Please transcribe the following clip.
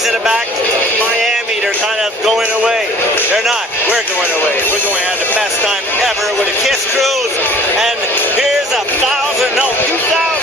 fans in the back, Miami, they're kind of going away. They're not. We're going away. We're going to have the best time ever with a KISS Cruise. And here's 2,000